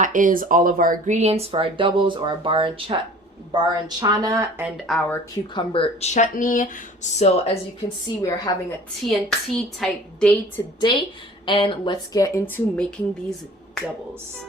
That is all of our ingredients for our doubles or our Bara Channa and our Cucumber Chutney. So as you can see, we are having a TNT type day today, and let's get into making these doubles.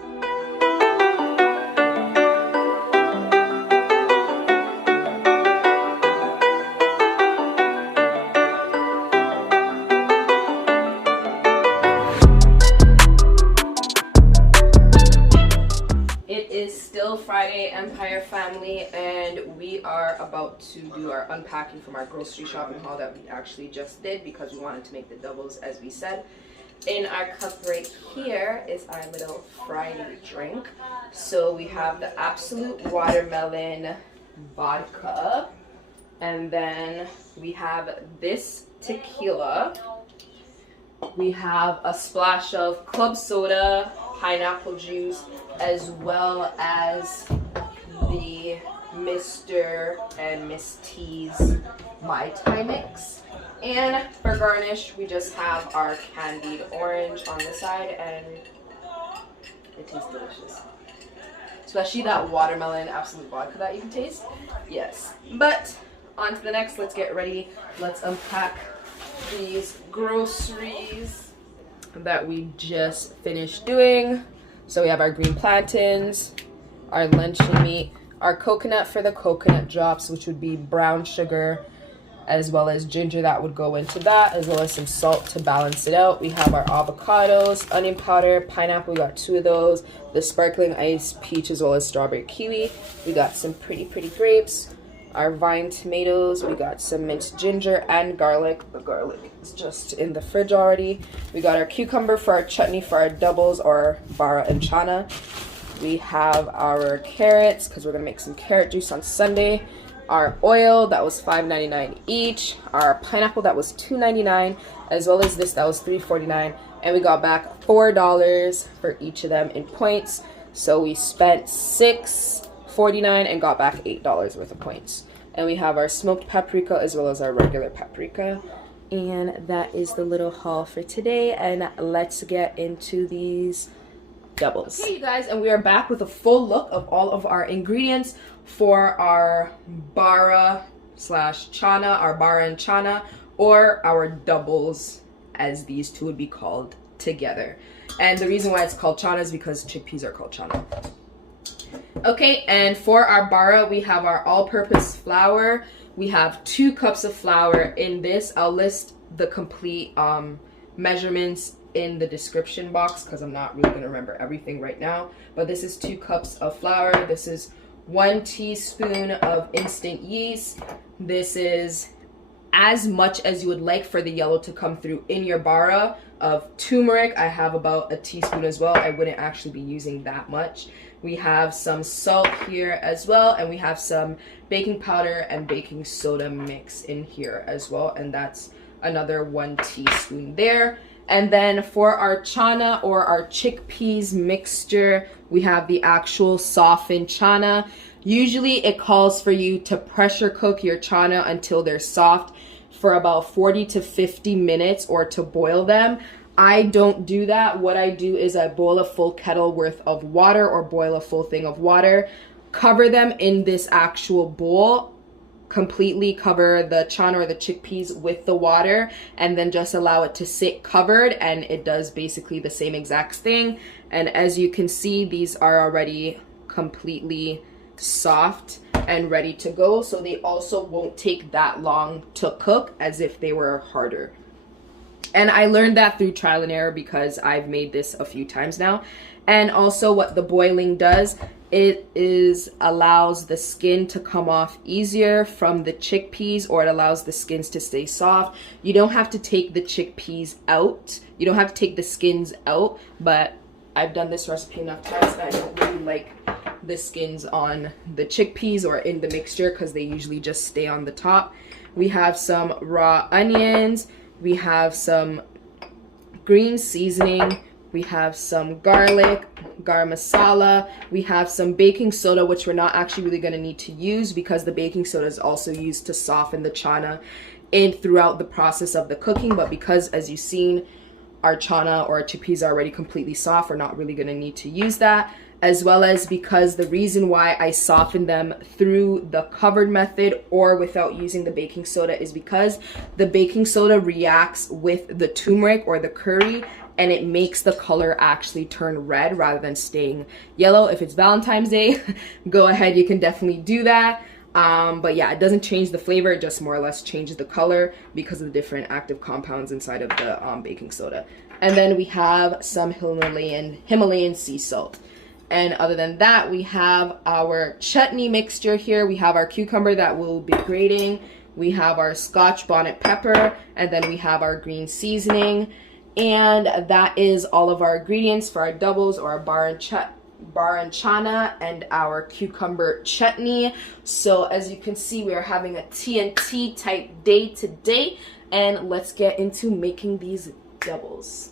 Friday, Empire family, and we are about to do our unpacking from our grocery shopping haul that we actually just did because we wanted to make the doubles as we said. In our cup right here is our little Friday drink. So we have the Absolute Watermelon vodka, and then we have this tequila. We have a splash of club soda, pineapple juice, as well as the Mr. and Miss T's Mai Tai mix. And for garnish, we just have our candied orange on the side, and it tastes delicious. Especially that watermelon Absolute vodka that you can taste. Yes. But on to the next. Let's get ready. Let's unpack these groceries that we just finished doing. So we have our green plantains, our luncheon meat, our coconut for the coconut drops, which would be brown sugar, as well as ginger that would go into that, as well as some salt to balance it out. We have our avocados, onion powder, pineapple, we got 2 of those, the sparkling ice peach, as well as strawberry kiwi. We got some pretty grapes, our vine tomatoes, we got some minced ginger and garlic. The garlic is just in the fridge already. We got our cucumber for our chutney for our doubles or Bara and Channa. We have our carrots because we're gonna make some carrot juice on Sunday. Our oil that was $5.99 each. Our pineapple that was $2.99, as well as this that was $3.49, and we got back $4 for each of them in points. So we spent $6.49 and got back $8 worth of points. And we have our smoked paprika as well as our regular paprika. And that is the little haul for today, and let's get into these doubles. Okay, you guys, and we are back with a full look of all of our ingredients for our Bara Channa, our Bara and Channa, or our doubles, as these two would be called together. And the reason why it's called Channa is because chickpeas are called Channa. Okay, and for our Bara, we have our all-purpose flour. We have 2 cups of flour in this. I'll list the complete measurements in the description box because I'm not really going to remember everything right now. But this is 2 cups of flour. This is 1 teaspoon of instant yeast. This is as much as you would like for the yellow to come through in your Bara. Of turmeric, I have about a teaspoon as well. I wouldn't actually be using that much. We have some salt here as well, and we have some baking powder and baking soda mix in here as well, and that's another 1 teaspoon there. And then for our chana or our chickpeas mixture, we have the actual softened chana. Usually it calls for you to pressure cook your chana until they're soft for about 40 to 50 minutes, or to boil them. I don't do that. What I do is I boil a full kettle worth of water, or boil a full thing of water, cover them in this actual bowl, completely cover the chana or the chickpeas with the water, and then just allow it to sit covered, and it does basically the same exact thing. And as you can see, these are already completely soft and ready to go, so they also won't take that long to cook as if they were harder. And I learned that through trial and error because I've made this a few times now. And also what the boiling does, it allows the skin to come off easier from the chickpeas, or it allows the skins to stay soft. You don't have to take the chickpeas out. You don't have to take the skins out, but I've done this recipe enough times that I don't really like the skins on the chickpeas or in the mixture because they usually just stay on the top. We have some raw onions. We have some green seasoning. We have some garlic, garam masala. We have some baking soda, which we're not actually really going to need to use because the baking soda is also used to soften the chana in throughout the process of the cooking. But because, as you've seen, our chana or our chickpeas are already completely soft, we're not really going to need to use that. as well as because the reason why I soften them through the covered method or without using the baking soda is because the baking soda reacts with the turmeric or the curry, and it makes the color actually turn red rather than staying yellow. If it's Valentine's Day, go ahead, you can definitely do that. But yeah, it doesn't change the flavor, it just more or less changes the color because of the different active compounds inside of the baking soda. And then we have some Himalayan sea salt. And other than that, we have our chutney mixture here. We have our cucumber that we'll be grating. We have our Scotch bonnet pepper, and then we have our green seasoning. And that is all of our ingredients for our doubles or our Bara Channa and our cucumber chutney. So as you can see, we are having a TNT type day today. And let's get into making these doubles.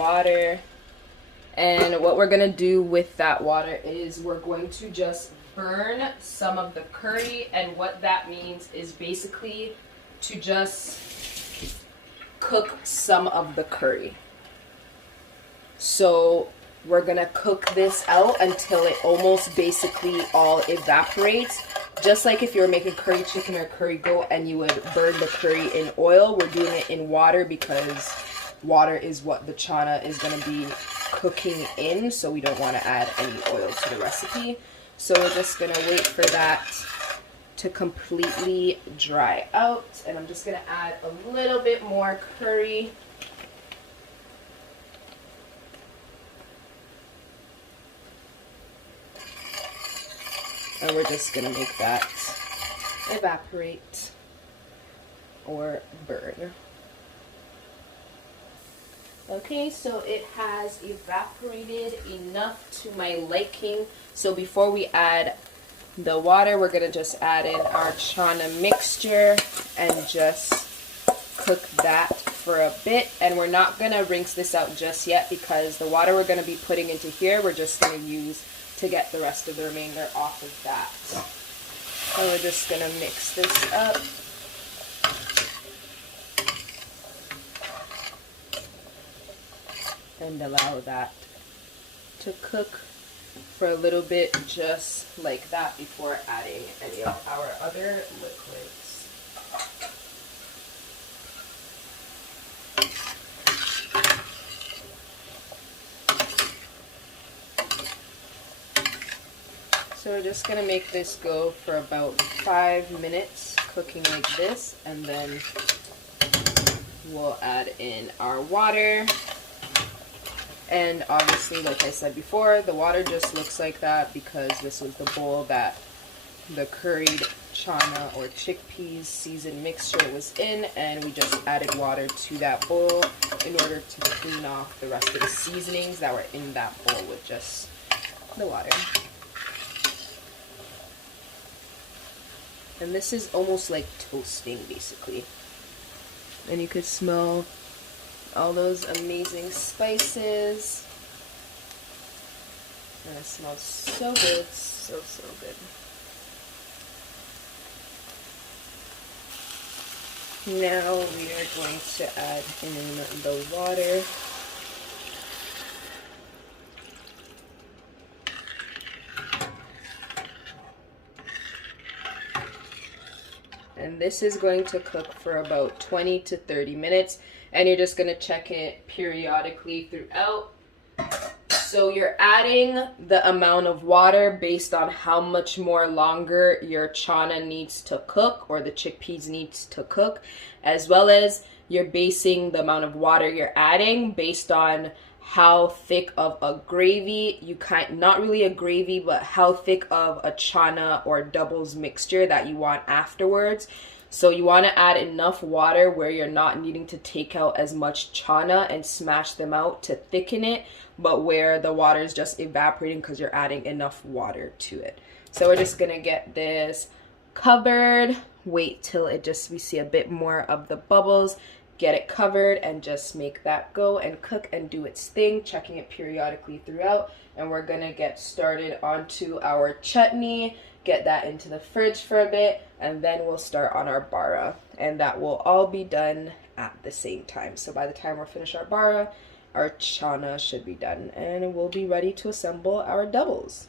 water. And what we're gonna do with that water is we're going to just burn some of the curry, and what that means is basically to just cook some of the curry. So we're gonna cook this out until it almost basically all evaporates. Just like if you were making curry chicken or curry goat and you would burn the curry in oil, we're doing it in water because water is what the chana is gonna be cooking in, so we don't want to add any oil to the recipe. So we're just gonna wait for that to completely dry out, and I'm just gonna add a little bit more curry. And we're just gonna make that evaporate or burn. Okay, so it has evaporated enough to my liking. So before we add the water, we're gonna just add in our chana mixture and just cook that for a bit. And we're not gonna rinse this out just yet because the water we're gonna be putting into here, we're just gonna use to get the rest of the remainder off of that. So we're just gonna mix this up. And allow that to cook for a little bit, just like that, before adding any of our other liquids. So we're just gonna make this go for about 5 minutes, cooking like this, and then we'll add in our water. And obviously, like I said before, the water just looks like that because this was the bowl that the curried chana or chickpeas seasoned mixture was in, and we just added water to that bowl in order to clean off the rest of the seasonings that were in that bowl with just the water. And this is almost like toasting, basically. And you could smell all those amazing spices. And it smells so good, so good. Now we are going to add in the water. And this is going to cook for about 20 to 30 minutes. And you're just going to check it periodically throughout. So you're adding the amount of water based on how much more longer your chana needs to cook, or the chickpeas needs to cook, as well as you're basing the amount of water you're adding based on how thick of a gravy not really a gravy, but how thick of a chana or doubles mixture that you want afterwards. So you want to add enough water where you're not needing to take out as much chana and smash them out to thicken it, but where the water is just evaporating because you're adding enough water to it. So we're just gonna get this covered, wait till we see a bit more of the bubbles, get it covered, and just make that go and cook and do its thing, checking it periodically throughout. And we're gonna get started onto our chutney, get that into the fridge for a bit, and then we'll start on our bara. And that will all be done at the same time. So by the time we're finished our bara, our chana should be done, and we'll be ready to assemble our doubles.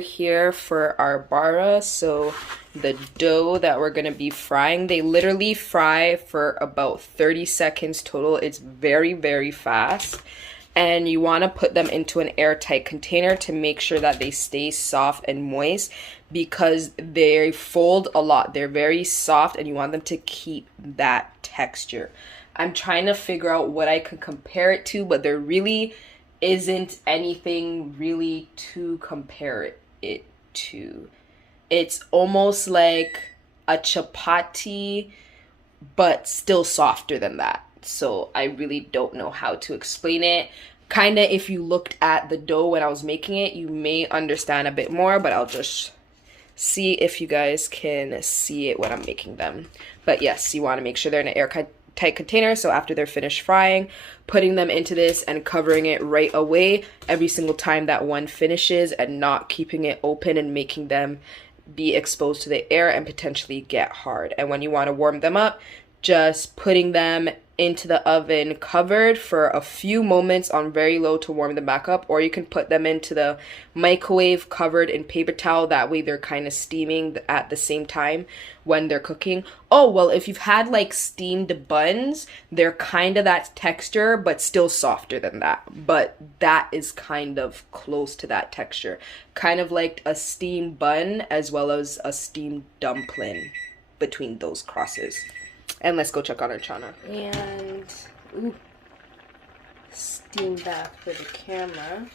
Here for our bara. So the dough that we're gonna be frying, they literally fry for about 30 seconds total. It's very, very fast. And you want to put them into an airtight container to make sure that they stay soft and moist, because they fold a lot. They're very soft and you want them to keep that texture. I'm trying to figure out what I can compare it to, but there really isn't anything really to compare it to. It's almost like a chapati, but still softer than that. So I really don't know how to explain it. Kind of, if you looked at the dough when I was making it, you may understand a bit more, but I'll just see if you guys can see it when I'm making them. But yes, you want to make sure they're in an airtight container. So after they're finished frying, putting them into this and covering it right away every single time that one finishes, and not keeping it open and making them be exposed to the air and potentially get hard. And when you want to warm them up, just putting them into the oven covered for a few moments on very low to warm them back up, or you can put them into the microwave covered in paper towel. That way they're kind of steaming at the same time when they're cooking. Oh, well, if you've had like steamed buns, they're kind of that texture, but still softer than that. But that is kind of close to that texture. Kind of like a steamed bun as well as a steamed dumpling, between those crosses. And let's go check on our chana. And steam that for the camera.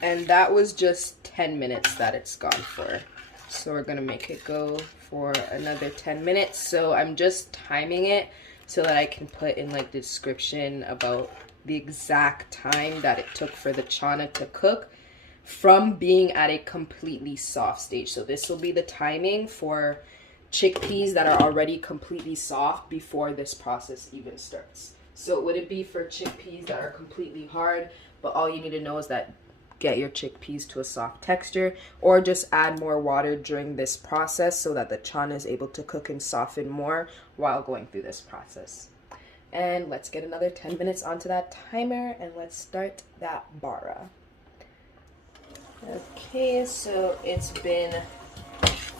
And that was just 10 minutes that it's gone for. So we're gonna make it go for another 10 minutes. So I'm just timing it so that I can put in like the description about the exact time that it took for the chana to cook from being at a completely soft stage. So this will be the timing for chickpeas that are already completely soft before this process even starts. So it wouldn't be for chickpeas that are completely hard, but all you need to know is that get your chickpeas to a soft texture, or just add more water during this process so that the chana is able to cook and soften more while going through this process. And let's get another 10 minutes onto that timer and let's start that bara. Okay, so it's been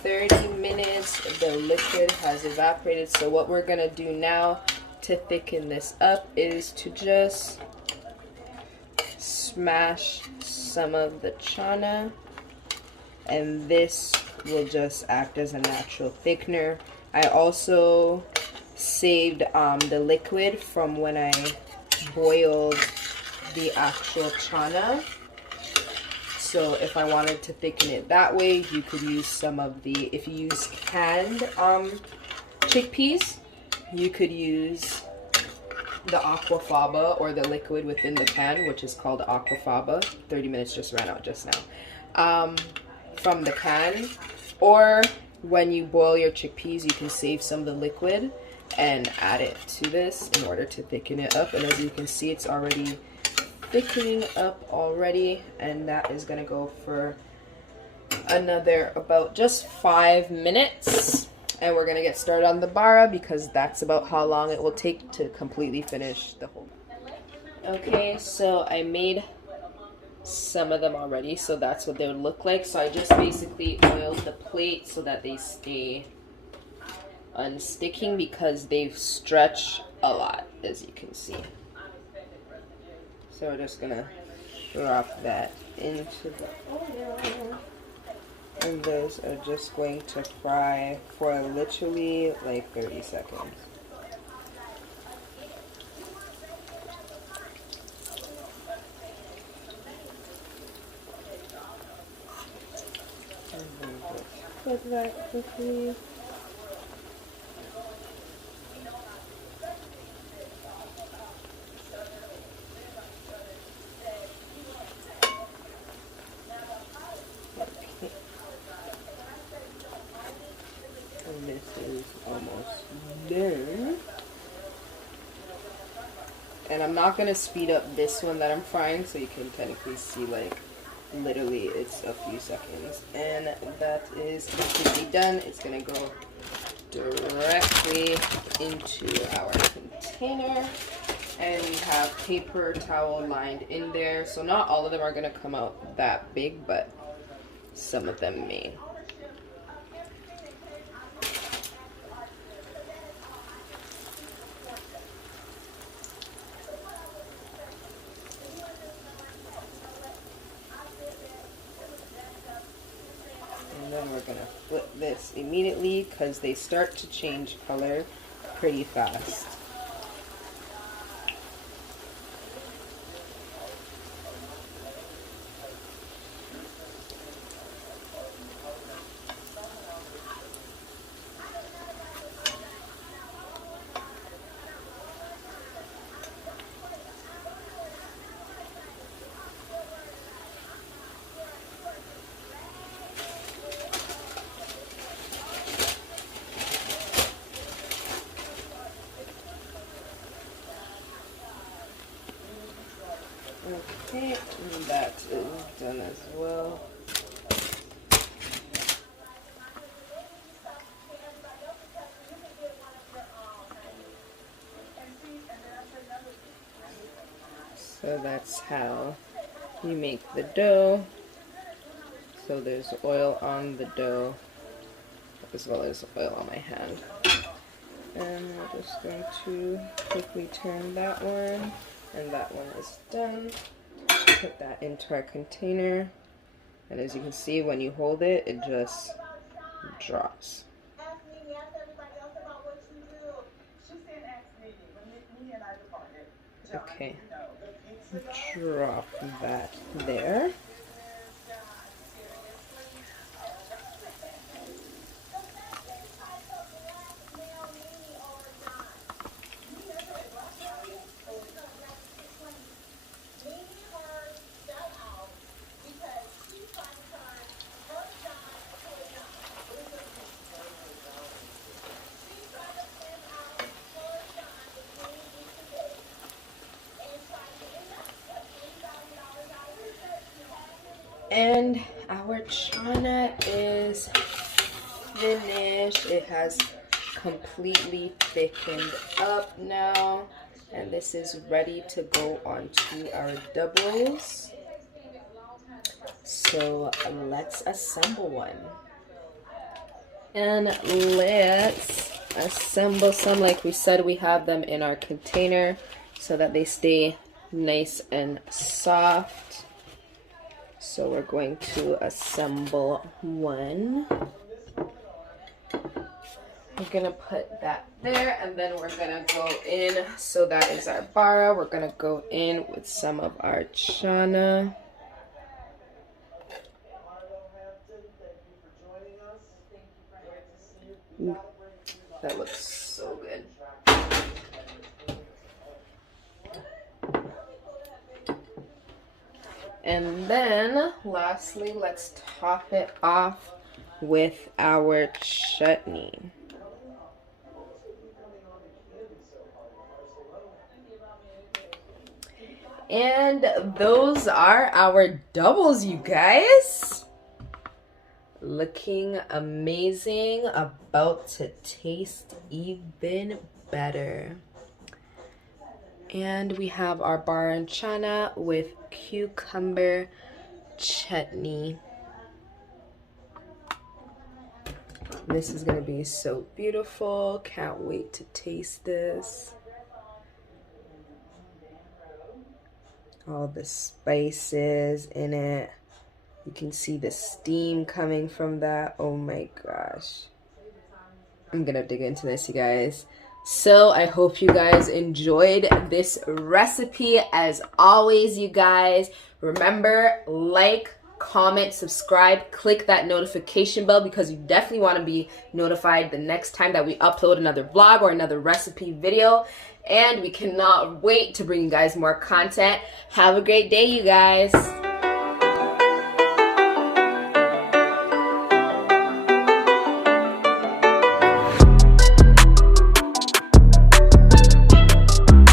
30 minutes, the liquid has evaporated. So what we're gonna do now to thicken this up is to just smash some of the chana, and this will just act as a natural thickener. I also saved the liquid from when I boiled the actual chana. So if I wanted to thicken it that way, you could use some of the, if you use canned chickpeas, you could use the aquafaba or the liquid within the can, which is called aquafaba. 30 minutes just ran out just now. From the can, or when you boil your chickpeas, you can save some of the liquid and add it to this in order to thicken it up. And as you can see, it's already thickening up already, and that is gonna go for another about just 5 minutes, and we're gonna get started on the bara because that's about how long it will take to completely finish the whole. Okay, so I made some of them already, so that's what they would look like. So I just basically oiled the plate so that they stay unsticking because they've stretched a lot, as you can see. So we're just gonna drop that into the oil. And those are just going to fry for literally like 30 seconds. And then just put that quickly. And this is almost there. And I'm not going to speed up this one that I'm frying, so you can technically see, like, literally it's a few seconds. And that is completely done. It's going to go directly into our container. And we have paper towel lined in there. So not all of them are going to come out that big, but some of them made. And then we're gonna flip this immediately because they start to change color pretty fast. Okay, and that is done as well. So that's how you make the dough. So there's oil on the dough as well as oil on my hand. And we're just going to quickly turn that one, and that one is done. Put that into our container, and as you can see, when you hold it, it just drops. Okay, drop that there. And our chana is finished. It has completely thickened up now. And this is ready to go onto our doubles. So let's assemble one. And let's assemble some. Like we said, we have them in our container so that they stay nice and soft. So we're going to assemble one. We're gonna put that there, and then we're gonna go in. So that is our bara. We're gonna go in with some of our chana. Ooh, that looks so good. And then, lastly, let's top it off with our chutney. And those are our doubles, you guys. Looking amazing, about to taste even better. And we have our Bara Channa with Cucumber Chutney. This is gonna be so beautiful. Can't wait to taste this. All the spices in it. You can see the steam coming from that. Oh my gosh. I'm gonna dig into this, you guys. So I hope you guys enjoyed this recipe. As always, you guys, remember, like, comment, subscribe, click that notification bell because you definitely want to be notified the next time that we upload another vlog or another recipe video. And we cannot wait to bring you guys more content. Have a great day, you guys.